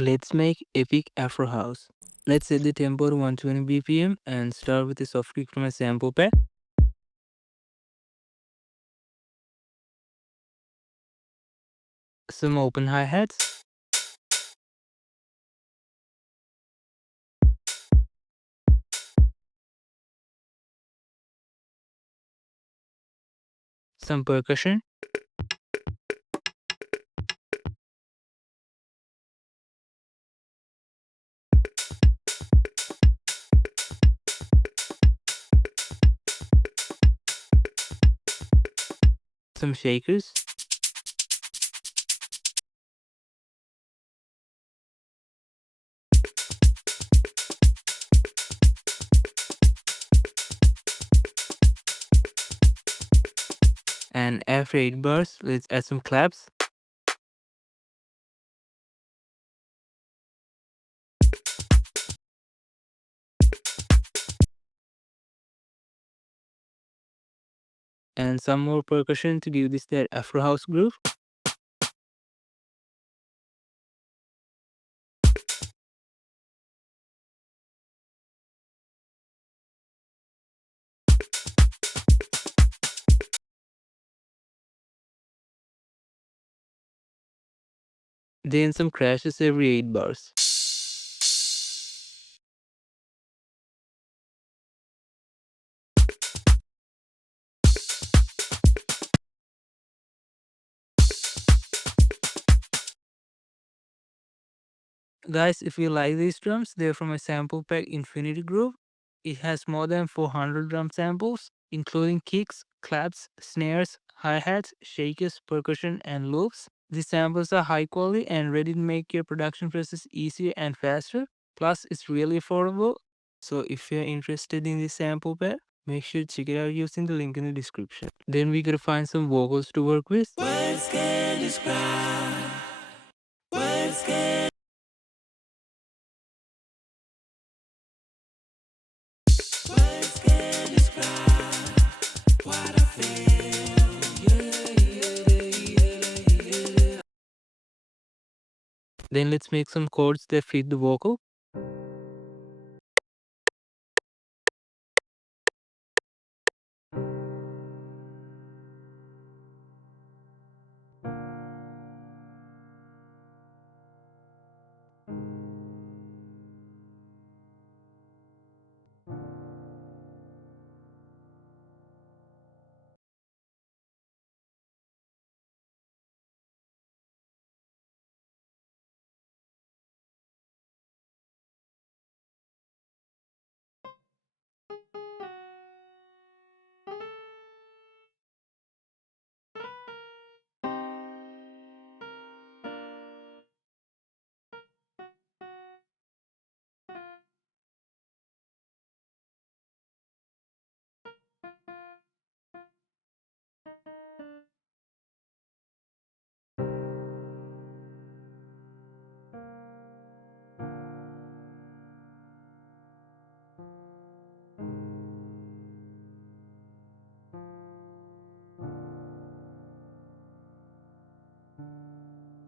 Let's make Epic Afro House. Let's set the tempo to 120 BPM and start with a soft kick from a sample pack. Some open hi-hats. Some percussion. Some shakers. And after 8 bars, let's add some claps. And some more percussion to give this that Afro House groove. Then some crashes every 8 bars. Guys, if you like these drums, they're from a sample pack Infinity Groove. It has more than 400 drum samples, including kicks, claps, snares, hi-hats, shakers, percussion, and loops. These samples are high quality and ready to make your production process easier and faster. Plus, it's really affordable. So if you're interested in this sample pack, make sure to check it out using the link in the description. Then we gotta find some vocals to work with. Words can describe. Words can. Words can describe what I feel. Then let's make some chords that fit the vocal.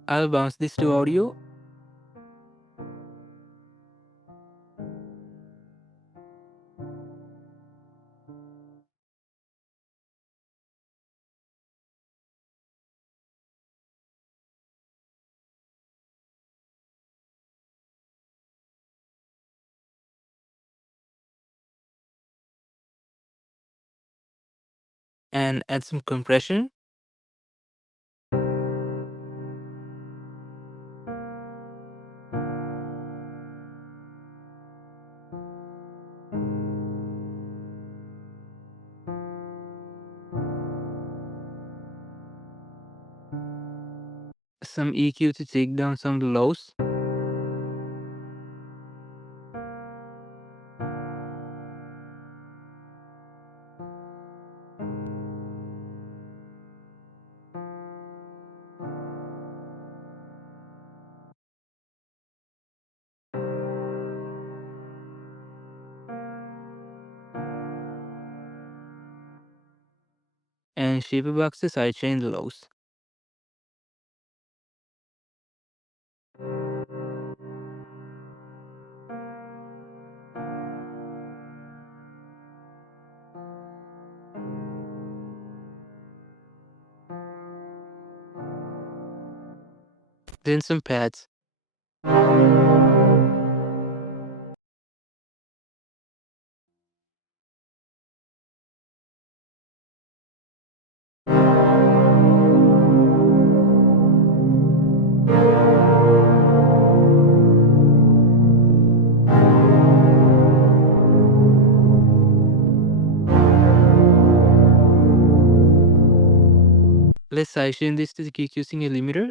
I'll bounce this to audio. And add some compression. Some EQ to take down some of the lows. And shaper boxes, I change the lows. Then some pads. Let's sidechain this to the kick using a limiter.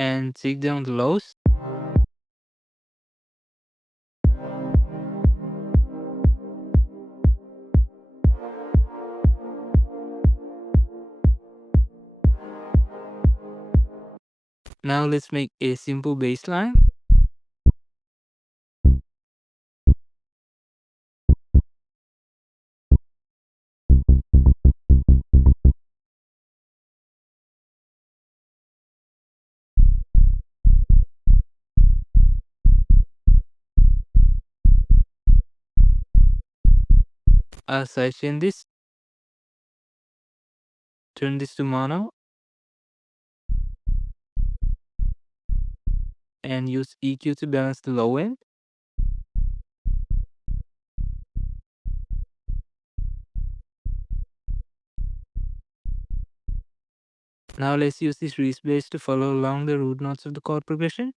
And take down the lows. Now let's make a simple bass line. I'll sidechain this. Turn this to mono. And use EQ to balance the low end. Now let's use this reese bass to follow along the root notes of the chord progression.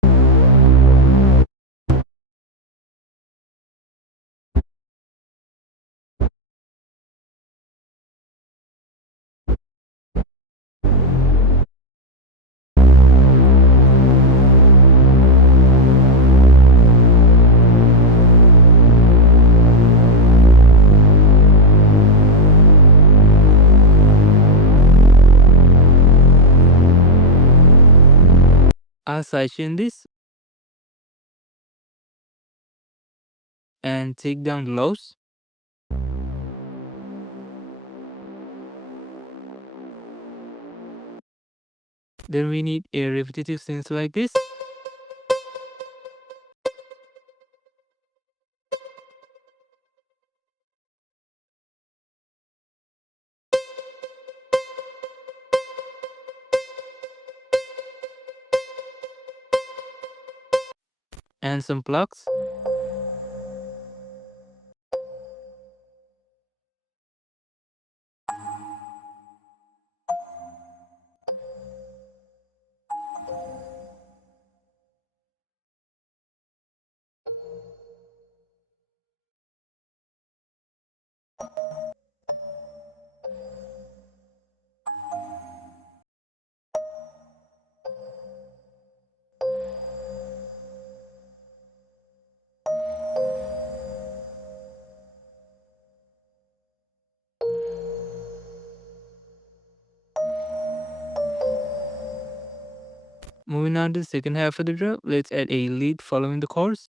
I'll sidechain this and take down the lows. Then we need a repetitive synth like this. And some plucks. Moving on to the second half of the drill, let's add a lead following the chorus.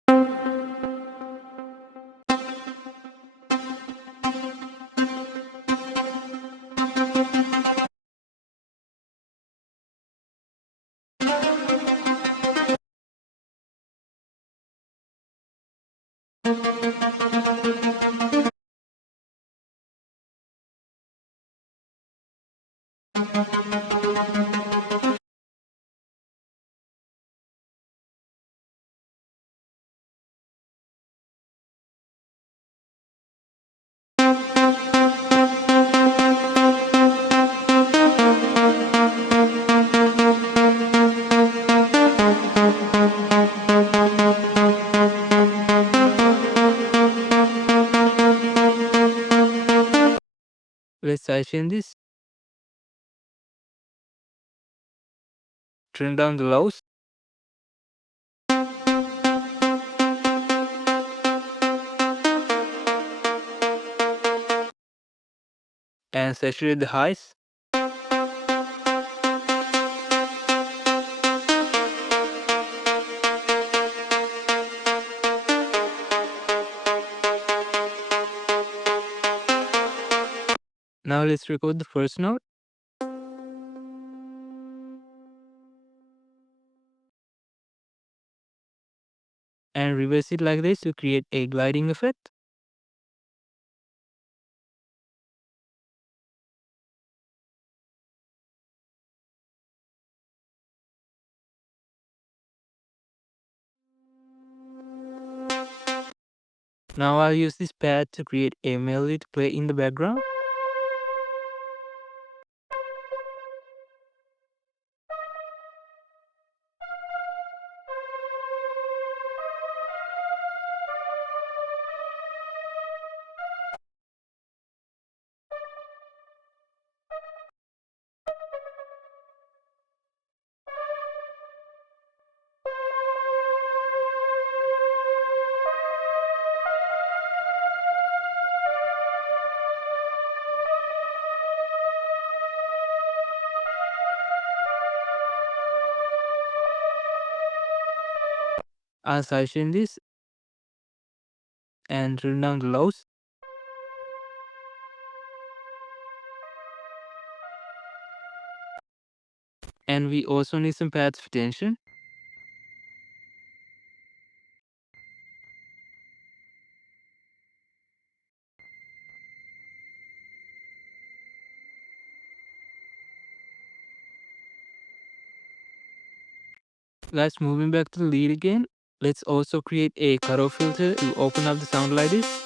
Let's sidechain this. Turn down the lows. And saturate the highs. Now let's record the first note. And reverse it like this to create a gliding effect. Now I'll use this pad to create a melody to play in the background. I'll sidechain this and turn down the lows. And we also need some pads for tension. Guys, moving back to the lead again, let's also create a cutoff filter to open up the sound like this.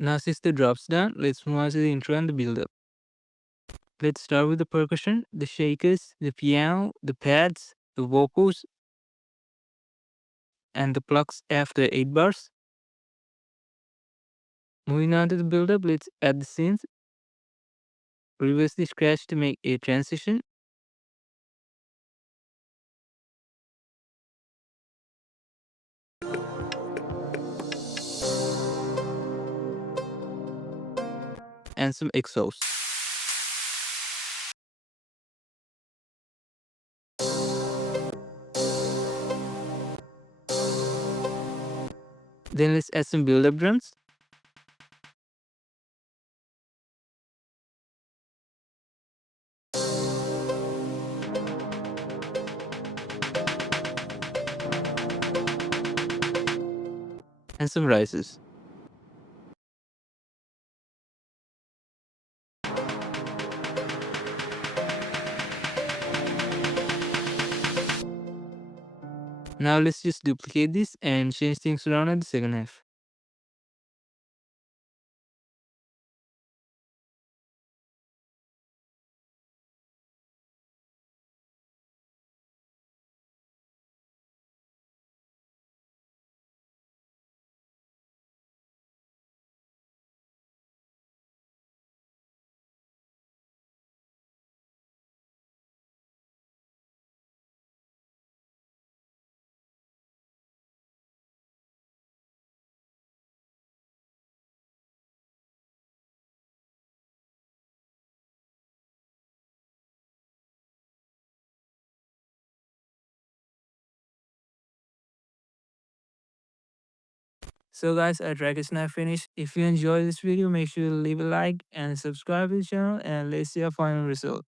Now since the drop's done, let's move on to the intro and the build-up. Let's start with the percussion, the shakers, the piano, the pads, the vocals, and the plucks after 8 bars. Moving on to the build-up, let's add the synth. Reverse the scratch to make a transition. And some exhaust. Then let's add some build-up drums. And some rises. Now let's just duplicate this and change things around at the second half. So guys, our track is now finished. If you enjoyed this video, make sure to leave a like and subscribe to the channel, and let's see our final result.